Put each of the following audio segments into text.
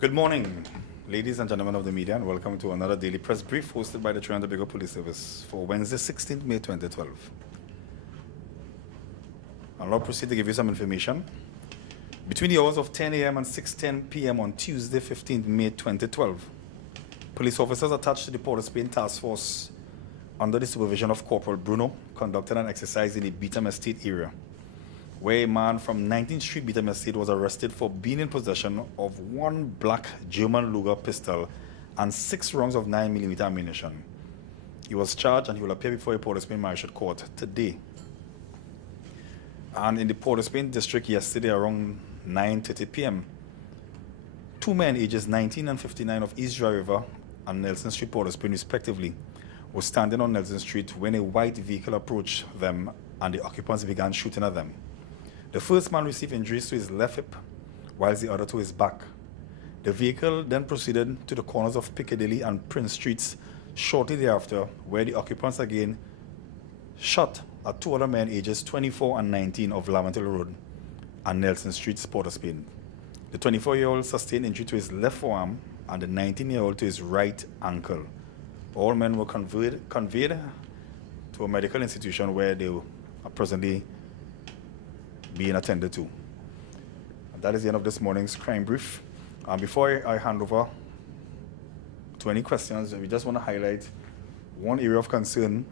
Good morning, ladies and gentlemen of the media, and welcome to another daily press brief hosted by the Trinidad and Tobago Police Service for Wednesday, 16th May 2012. I'll now proceed to give you some information. Between the hours of 10 a.m. and 6:10 p.m. on Tuesday, 15th May 2012, police officers attached to the Port of Spain Task Force under the supervision of Corporal Bruno conducted an exercise in the Beetham Estate area, where a man from 19th Street Beetham Estate was arrested for being in possession of one black German Luger pistol and 6 rounds of 9mm ammunition. He was charged and he will appear before a Port of Spain Magistrate Court today. And in the Port of Spain district yesterday around 9:30 p.m., 2 men ages 19 and 59 of East Dry River and Nelson Street, Port of Spain respectively, were standing on Nelson Street when a white vehicle approached them and the occupants began shooting at them. The first man received injuries to his left hip, whilst the other to his back. The vehicle then proceeded to the corners of Piccadilly and Prince Streets shortly thereafter, where the occupants again shot at 2 other men ages 24 and 19 of Lamantil Road and Nelson Street, Port of Spain. The 24-year-old sustained injury to his left forearm and the 19-year-old to his right ankle. All men were conveyed to a medical institution where they are presently being attended to. And that is the end of this morning's crime brief. Before I hand over to any questions, we just want to highlight one area of concern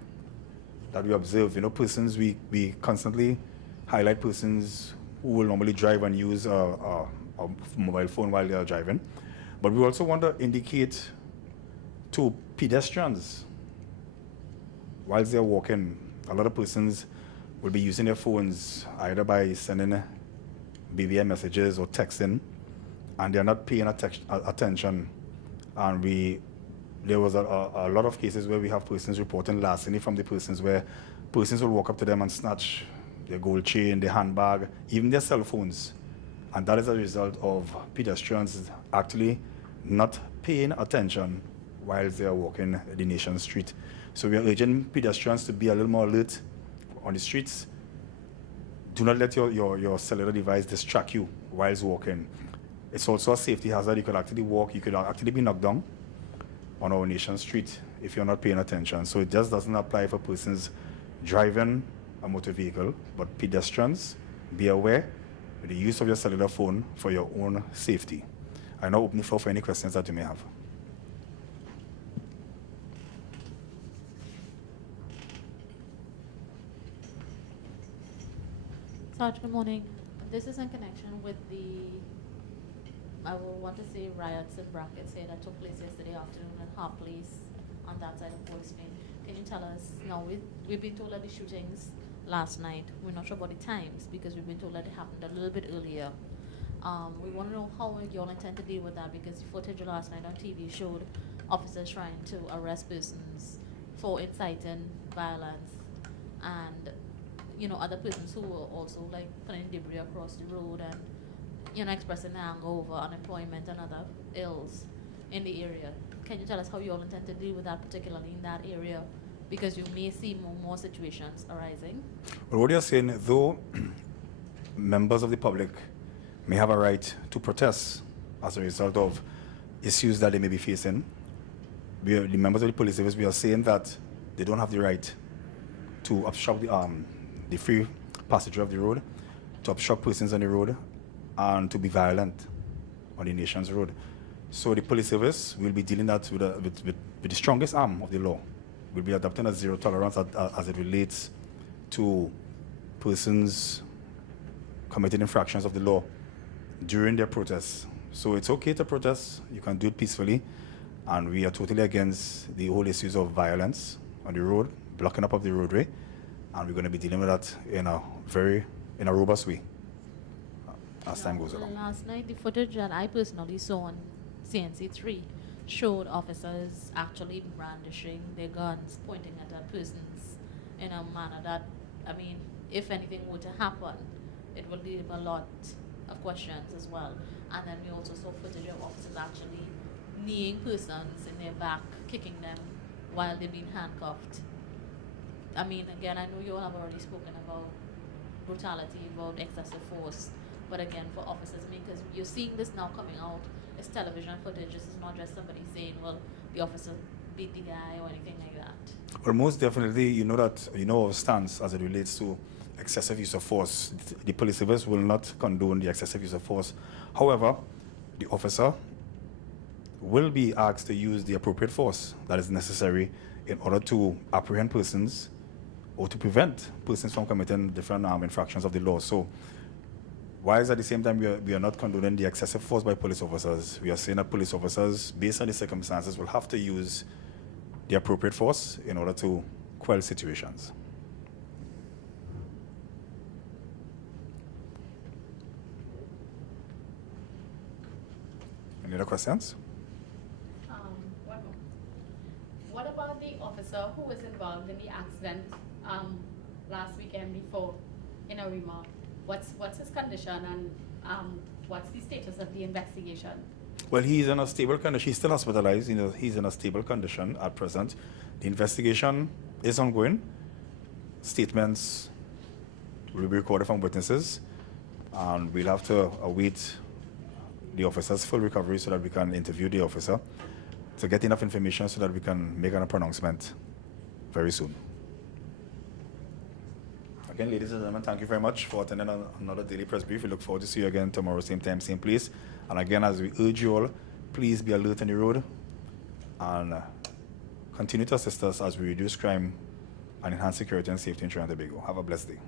that we observe. Persons, we constantly highlight persons who will normally drive and use a mobile phone while they are driving. But we also want to indicate to pedestrians whilst they're walking. A lot of persons will be using their phones either by sending BBM messages or texting, and they're not paying attention. And there was a lot of cases where we have persons reporting larceny from the persons, where persons will walk up to them and snatch their gold chain, their handbag, even their cell phones. And that is a result of pedestrians actually not paying attention whilst they are walking the nation's street. So we are urging pedestrians to be a little more alert on the streets. Do not let your cellular device distract you whilst walking. It's also a safety hazard. You could actually be knocked down on our nation's street if you're not paying attention. So it just doesn't apply for persons driving a motor vehicle, but pedestrians, be aware with the use of your cellular phone for your own safety. I now open the floor for any questions that you may have. Sarge, good morning. This is in connection with I will want to say riots in brackets here that took place yesterday afternoon at Harp Place on that side of Port of Spain. Can you tell us, we've been told that the shootings last night, we're not sure about the times because we've been told that it happened a little bit earlier. We want to know how you all intend to deal with that, because the footage last night on TV showed officers trying to arrest persons for inciting violence, and other persons who were also like putting debris across the road and expressing their anger over unemployment and other ills in the area. Can you tell us how you all intend to deal with that, particularly in that area, because you may see more situations arising? Well, what you're saying, though members of the public may have a right to protest as a result of issues that they may be facing, the members of the police service, we are saying that they don't have the right to obstruct the free passage of the road, to obstruct persons on the road, and to be violent on the nation's road. So the police service will be dealing that with the strongest arm of the law. We'll be adopting a zero tolerance as it relates to persons committing infractions of the law during their protests. So it's okay to protest, you can do it peacefully, and we are totally against the whole issues of violence on the road, blocking up of the roadway, and we're going to be dealing with that in a robust way as time goes along. Last night, the footage that I personally saw on CNC3 showed officers actually brandishing their guns, pointing at persons in a manner that, if anything were to happen, it would leave a lot of questions as well. And then we also saw footage of officers actually kneeing persons in their back, kicking them while they're being handcuffed. Again, I know you all have already spoken about brutality, about excessive force, but again, for officers, I mean, because you're seeing this now coming out, it's television footage, this is not just somebody saying, well, the officer beat the guy or anything like that. Well, most definitely, our stance as it relates to excessive use of force. The police service will not condone the excessive use of force. However, the officer will be asked to use the appropriate force that is necessary in order to apprehend persons or to prevent persons from committing different infractions of the law. So, whilst at the same time we are not condoning the excessive force by police officers, we are saying that police officers, based on the circumstances, will have to use the appropriate force in order to quell situations. Any other questions? One more. What about the officer who was involved in the accident last weekend before in Arima? What's his condition, and what's the status of the investigation? Well, he's in a stable condition. He's still hospitalized. He's in a stable condition at present. The investigation is ongoing. Statements will be recorded from witnesses, and we'll have to await the officer's full recovery so that we can interview the officer to get enough information so that we can make a pronouncement very soon. Again, ladies and gentlemen, thank you very much for attending another Daily Press Brief. We look forward to see you again tomorrow, same time, same place. And again, as we urge you all, please be alert on the road and continue to assist us as we reduce crime and enhance security and safety in Trinidad and Tobago. Have a blessed day.